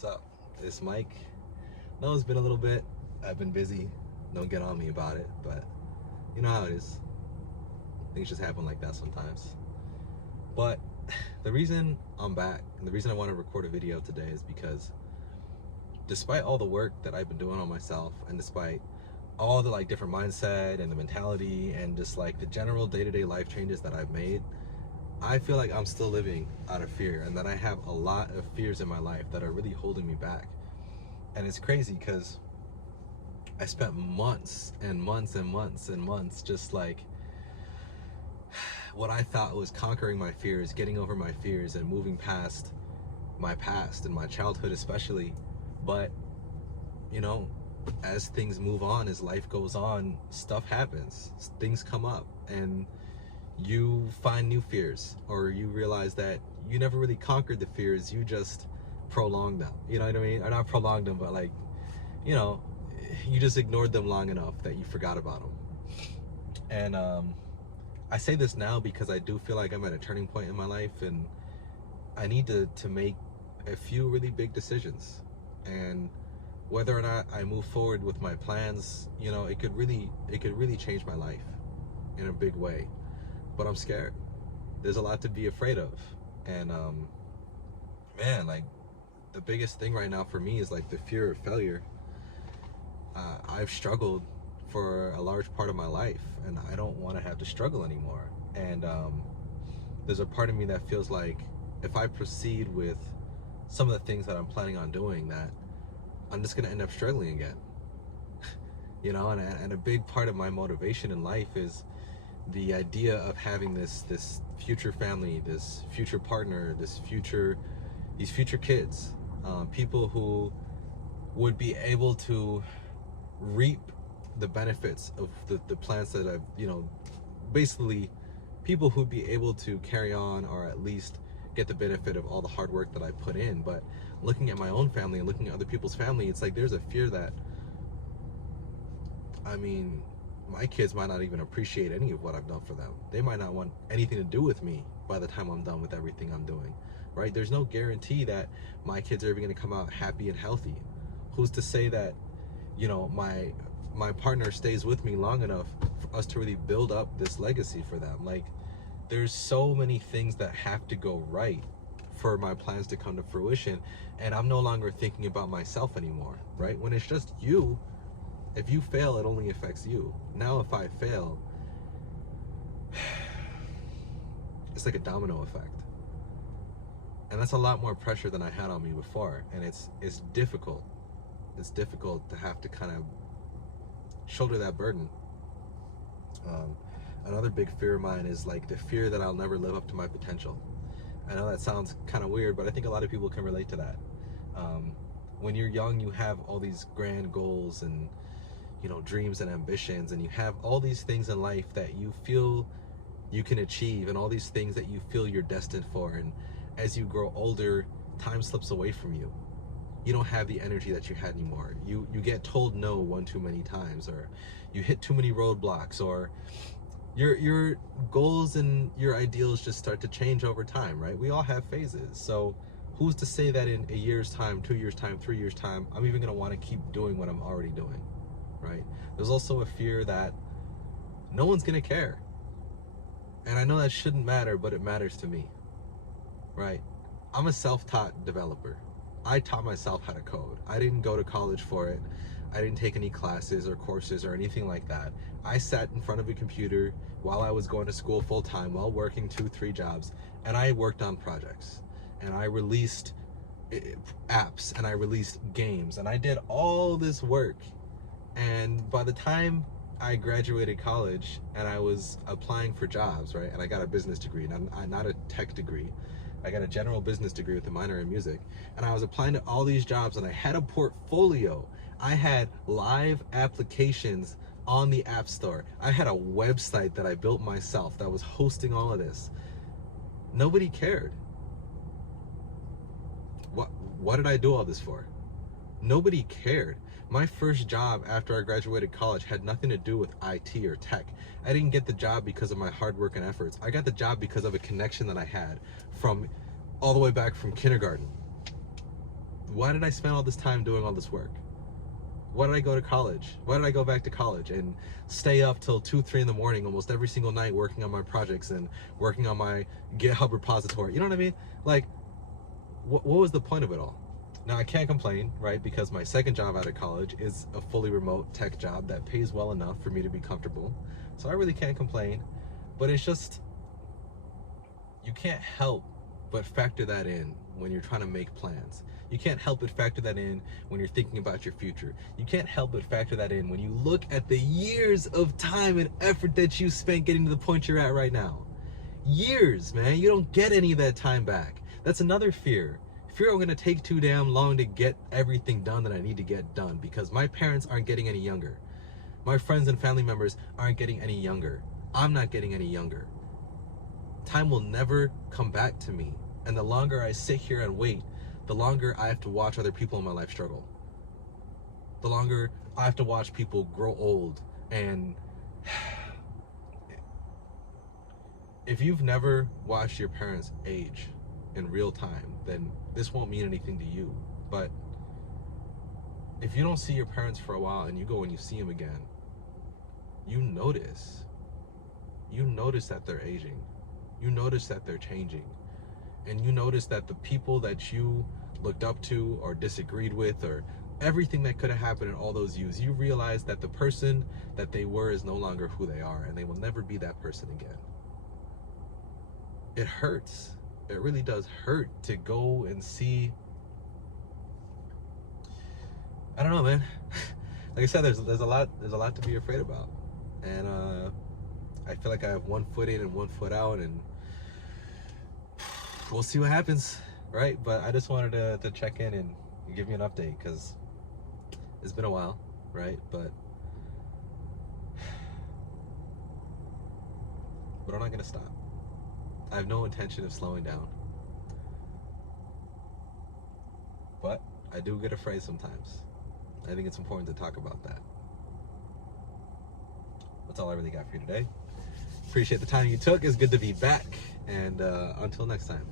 What's up? It's Mike. No, it's been a little bit. I've been busy. Don't get on me about it, but you know how it is. Things just happen like that sometimes. But the reason I'm back and the reason I want to record a video today is because despite all the work that I've been doing on myself and despite all the different mindset and the mentality and just the general day-to-day life changes that I've made, I feel like I'm still living out of fear and that I have a lot of fears in my life that are really holding me back. And it's crazy because I spent months and months and months and months just what I thought was conquering my fears, getting over my fears and moving past my past and my childhood especially. But as things move on, as life goes on, stuff happens, things come up, and you find new fears, or you realize that you never really conquered the fears, you just prolonged them. You know what I mean? Or not prolonged them, but you just ignored them long enough that you forgot about them. And I say this now because I do feel like I'm at a turning point in my life, and I need to make a few really big decisions. And whether or not I move forward with my plans, it could really change my life in a big way. But I'm scared. There's a lot to be afraid of. And man, the biggest thing right now for me is the fear of failure. I've struggled for a large part of my life, and I don't want to have to struggle anymore. And there's a part of me that feels like if I proceed with some of the things that I'm planning on doing, that I'm just gonna end up struggling again. And a big part of my motivation in life is the idea of having this future family, this future partner, these future kids, people who would be able to reap the benefits of the plans that I've, basically people who'd be able to carry on, or at least get the benefit of all the hard work that I put in. But looking at my own family and looking at other people's family, it's there's a fear that, my kids might not even appreciate any of what I've done for them. They might not want anything to do with me by the time I'm done with everything I'm doing, right? There's no guarantee that my kids are ever going to come out happy and healthy. Who's to say that, my partner stays with me long enough for us to really build up this legacy for them? There's so many things that have to go right for my plans to come to fruition, and I'm no longer thinking about myself anymore, right? When it's just you, if you fail, it only affects you. Now if I fail, it's like a domino effect. And that's a lot more pressure than I had on me before. And it's difficult. It's difficult to have to kind of shoulder that burden. Another big fear of mine is the fear that I'll never live up to my potential. I know that sounds kind of weird, but I think a lot of people can relate to that. When you're young, you have all these grand goals and dreams and ambitions, and you have all these things in life that you feel you can achieve, and all these things that you feel you're destined for. And as you grow older, time slips away from you. You don't have the energy that you had anymore. You get told no one too many times, or you hit too many roadblocks, or your goals and your ideals just start to change over time, right? We all have phases. So who's to say that in a year's time, 2 years time, 3 years time, I'm even gonna want to keep doing what I'm already doing, right? There's also a fear that no one's gonna care. And I know that shouldn't matter, but it matters to me, right? I'm a self-taught developer. I taught myself how to code. I didn't go to college for it. I didn't take any classes or courses or anything like that. I sat in front of a computer while I was going to school full-time, while working 2-3 jobs, and I worked on projects, and I released apps, and I released games, and I did all this work. And by the time I graduated college and I was applying for jobs, right, and I got a business degree, not a tech degree, I got a general business degree with a minor in music, and I was applying to all these jobs, and I had a portfolio. I had live applications on the App Store. I had a website that I built myself that was hosting all of this. Nobody cared. What did I do all this for? Nobody cared. My first job after I graduated college had nothing to do with IT or tech. I didn't get the job because of my hard work and efforts. I got the job because of a connection that I had from all the way back from kindergarten. Why did I spend all this time doing all this work? Why did I go to college? Why did I go back to college and stay up till 2, 3 in the morning almost every single night working on my projects and working on my GitHub repository? You know what I mean? Like, what was the point of it all? Now, I can't complain, right? Because my second job out of college is a fully remote tech job that pays well enough for me to be comfortable. So I really can't complain. But it's just, you can't help but factor that in when you're trying to make plans. You can't help but factor that in when you're thinking about your future. You can't help but factor that in when you look at the years of time and effort that you spent getting to the point you're at right now. Years, man. You don't get any of that time back. That's another fear. Fear I'm going to take too damn long to get everything done that I need to get done because my parents aren't getting any younger. My friends and family members aren't getting any younger. I'm not getting any younger. Time will never come back to me. And the longer I sit here and wait, the longer I have to watch other people in my life struggle. The longer I have to watch people grow old. And if you've never watched your parents age in real time, then this won't mean anything to you. But if you don't see your parents for a while and you go and you see them again, you notice that they're aging. You notice that they're changing. And you notice that the people that you looked up to or disagreed with or everything that could have happened in all those years, you realize that the person that they were is no longer who they are, and they will never be that person again. It hurts. It really does hurt to go and see. I don't know, man. Like I said, there's a lot to be afraid about, and I feel like I have one foot in and one foot out, and we'll see what happens, right? But I just wanted to check in and give you an update because it's been a while, right? But I'm not gonna stop. I have no intention of slowing down. But I do get afraid sometimes. I think it's important to talk about that. That's all I really got for you today. Appreciate the time you took. It's good to be back. And until next time.